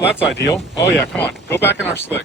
Well, that's ideal. Oh yeah, come on. Go back in our slick.